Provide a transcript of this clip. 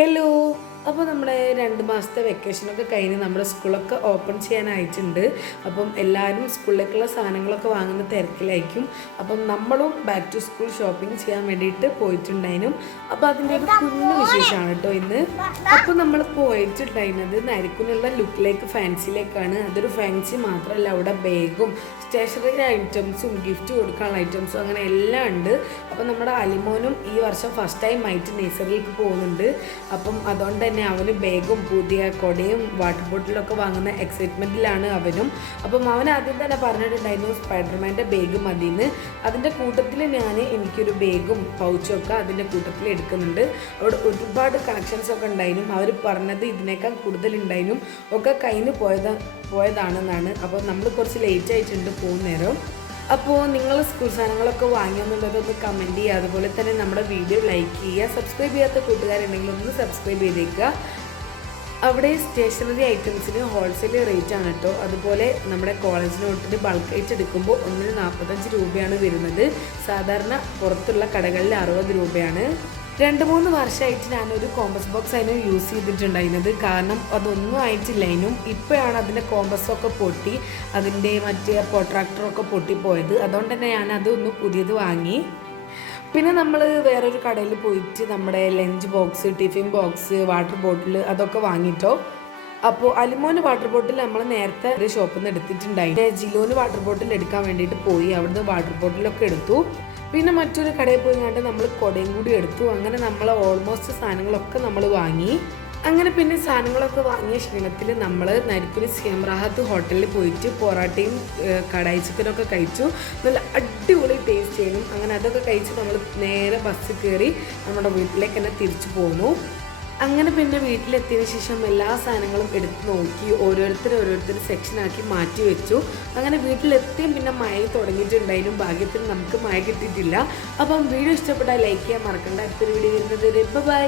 Hello. അപ്പോൾ നമ്മുടെ 2 മാസത്തെ വെക്കേഷനൊക്കെ കഴിഞ്ഞ് നമ്മുടെ സ്കൂളൊക്കെ ഓപ്പൺ ചെയ്യാനായിട്ടുണ്ട്. അപ്പം എല്ലാവരും സ്കൂളിലേക്കുള്ള സാധനങ്ങളൊക്കെ വാങ്ങുന്ന തിരക്കിലായിരിക്കും. അപ്പം നമ്മളും ബാക്ക് ടു സ്കൂൾ ഷോപ്പിംഗ് ചെയ്യാൻ വേണ്ടിയിട്ട് പോയിട്ടുണ്ടായിരുന്നു. അപ്പോൾ അതിൻ്റെ ഒരു കുഞ്ഞു വിശേഷമാണ് കേട്ടോ ഇന്ന്. അപ്പോൾ നമ്മൾ പോയിട്ടുണ്ടായിരുന്നത് നരിക്കുനുള്ള ലുക്കിലേക്ക് ഫാൻസിയിലേക്കാണ്. അതൊരു ഫാൻസി മാത്രമല്ല, അവിടെ ബാഗും സ്റ്റേഷനറി ഐറ്റംസും ഗിഫ്റ്റ് കൊടുക്കാനുള്ള ഐറ്റംസും അങ്ങനെ എല്ലാം ഉണ്ട്. അപ്പം നമ്മുടെ അലിമോനും ഈ വർഷം ഫസ്റ്റ് ടൈം ആയിട്ട് നേഴ്സറിയിലേക്ക് പോകുന്നുണ്ട്. അപ്പം അതുകൊണ്ട് തന്നെ അവന് ബാഗും പുതിയ കൊടയും വാട്ടർ ബോട്ടിലൊക്കെ വാങ്ങുന്ന എക്സൈറ്റ്മെൻറ്റിലാണ് അവനും. അപ്പം അവൻ ആദ്യം തന്നെ പറഞ്ഞിട്ടുണ്ടായിരുന്നു സ്പൈഡർമാൻ്റെ ബാഗ് മതിയെന്ന്. അതിൻ്റെ കൂട്ടത്തിൽ എനിക്കൊരു ബാഗും പൗച്ചും ഒക്കെ അതിൻ്റെ കൂട്ടത്തിൽ എടുക്കുന്നുണ്ട്. അവിടെ ഒരുപാട് കളക്ഷൻസൊക്കെ ഉണ്ടായിരുന്നു. അവർ പറഞ്ഞത് ഇതിനേക്കാൾ കൂടുതലുണ്ടായിരുന്നു. ഒക്കെ കയ്യിൽ പോയതാണെന്നാണ്. അപ്പോൾ നമ്മൾ കുറച്ച് ലേറ്റ് ആയിട്ടുണ്ട് പോകുന്നേരം. അപ്പോൾ നിങ്ങൾ സ്കൂൾ സാധനങ്ങളൊക്കെ വാങ്ങിയെന്നുള്ളതൊന്ന് കമൻറ്റ് ചെയ്യുക. അതുപോലെ തന്നെ നമ്മുടെ വീഡിയോ ലൈക്ക് ചെയ്യുക. സബ്സ്ക്രൈബ് ചെയ്യാത്ത കൂട്ടുകാരുണ്ടെങ്കിൽ ഒന്ന് സബ്സ്ക്രൈബ് ചെയ്തേക്കുക. അവിടെ സ്റ്റേഷനറി ഐറ്റംസിന് ഹോൾസെയിൽ റേറ്റ് ആണ് കേട്ടോ. അതുപോലെ നമ്മുടെ കോളേജിന് തൊട്ടിട്ട് ബൾക്കായിട്ട് എടുക്കുമ്പോൾ 145 രൂപയാണ് വരുന്നത്. സാധാരണ പുറത്തുള്ള കടകളിൽ 60 രൂപയാണ്. 2-3 വർഷമായിട്ട് ഞാനൊരു കോമ്പസ് ബോക്സ് അതിന് യൂസ് ചെയ്തിട്ടുണ്ടായിരുന്നത്. കാരണം അതൊന്നും ആയിട്ടില്ലായിരുന്നു. ഇപ്പോഴാണ് അതിൻ്റെ കോമ്പസൊക്കെ പൊട്ടി, അതിൻ്റെ മറ്റേ പ്രൊട്രാക്ടറൊക്കെ പൊട്ടിപ്പോയത്. അതുകൊണ്ട് തന്നെ ഞാനതൊന്ന് പുതിയത് വാങ്ങി. പിന്നെ നമ്മൾ വേറൊരു കടയിൽ പോയിട്ട് നമ്മുടെ lunch box, tiffin box, water bottle അതൊക്കെ വാങ്ങിയിട്ടോ. അപ്പോൾ അലിമോന് വാട്ടർ ബോട്ടിൽ നമ്മൾ നേരത്തെ ഒരു ഷോപ്പിൽ നിന്ന് എടുത്തിട്ടുണ്ടായി. ജിലോന് വാട്ടർ ബോട്ടിൽ എടുക്കാൻ വേണ്ടിയിട്ട് പോയി. അവിടുന്ന് വാട്ടർ ബോട്ടിലൊക്കെ എടുത്തു. പിന്നെ മറ്റൊരു കടയിൽ പോയി കണ്ട് നമ്മൾ കുടയും കൂടി എടുത്തു. അങ്ങനെ നമ്മൾ ഓൾമോസ്റ്റ് സാധനങ്ങളൊക്കെ നമ്മൾ വാങ്ങി. അങ്ങനെ പിന്നെ സാധനങ്ങളൊക്കെ വാങ്ങിയ ക്ഷീണത്തിൽ നമ്മൾ നരിക്കുനി സിയമറാഹത്ത് ഹോട്ടലിൽ പോയിട്ട് പൊറാട്ടയും കടായി ചിക്കനൊക്കെ കഴിച്ചു. നല്ല അടിപൊളി ടേസ്റ്റ് ചെയ്യണം. അങ്ങനെ അതൊക്കെ കഴിച്ച് നമ്മൾ നേരെ ബസ്സിൽ കയറി നമ്മുടെ വീട്ടിലേക്ക് തന്നെ തിരിച്ചു പോന്നു. അങ്ങനെ പിന്നെ വീട്ടിലെത്തിയതിന് ശേഷം എല്ലാ സാധനങ്ങളും എടുത്ത് നോക്കി ഓരോരുത്തർ സെക്ഷനാക്കി മാറ്റി വെച്ചു. അങ്ങനെ വീട്ടിലെത്തിയും പിന്നെ മഴ തുടങ്ങിയിട്ടുണ്ടായിരുന്നു. ഭാഗ്യത്തിന് നമുക്ക് മഴ കിട്ടിയിട്ടില്ല. അപ്പം വീഡിയോ ഇഷ്ടപ്പെട്ടാൽ ലൈക്ക് ചെയ്യാൻ മറക്കണ്ട. അടുത്തൊരു വീഡിയോ വരുന്നത്. ബൈ.